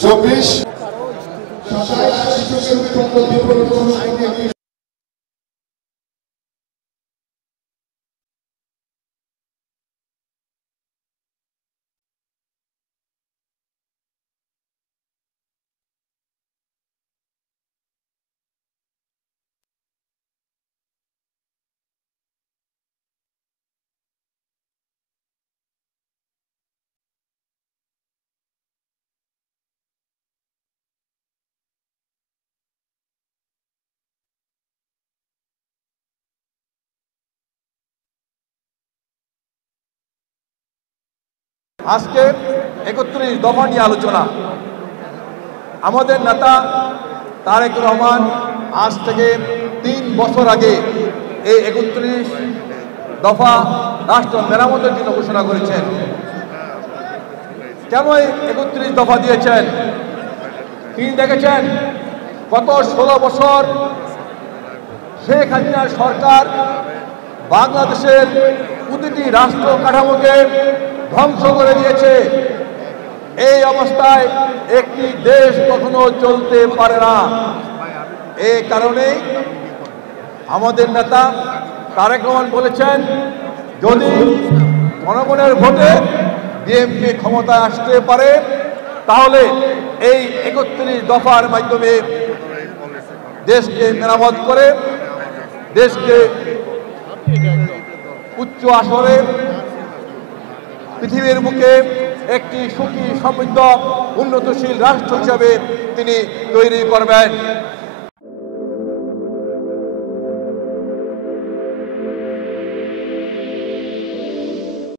24 শিক্ষকের বিপরীত আজকে ৩১ দফা নিয়ে আলোচনা। আমাদের নেতা তারেক রহমান আজ থেকে ৩ বছর আগে এই ৩১ দফা রাষ্ট্র মেরামতের জন্য ঘোষণা করেছেন। কেন এই ৩১ দফা দিয়েছেন? তিনি দেখেছেন গত ১৬ বছর শেখ হাসিনার সরকার বাংলাদেশের প্রতিটি রাষ্ট্র কাঠামোকে ধ্বংস করে দিয়েছে। এই অবস্থায় একটি দেশ কখনো চলতে পারে না। এই কারণে আমাদের নেতা তারেক রহমান বলেছেন, যদি জনগণের ভোটে বিএনপি ক্ষমতায় আসতে পারে তাহলে এই ৩১ দফার মাধ্যমে দেশকে মেরামত করে দেশকে উচ্চ আসরে পৃথিবীর বুকে একটি সুখী সমৃদ্ধ উন্নতশীল রাষ্ট্র হিসাবে তিনি তৈরি করবেন।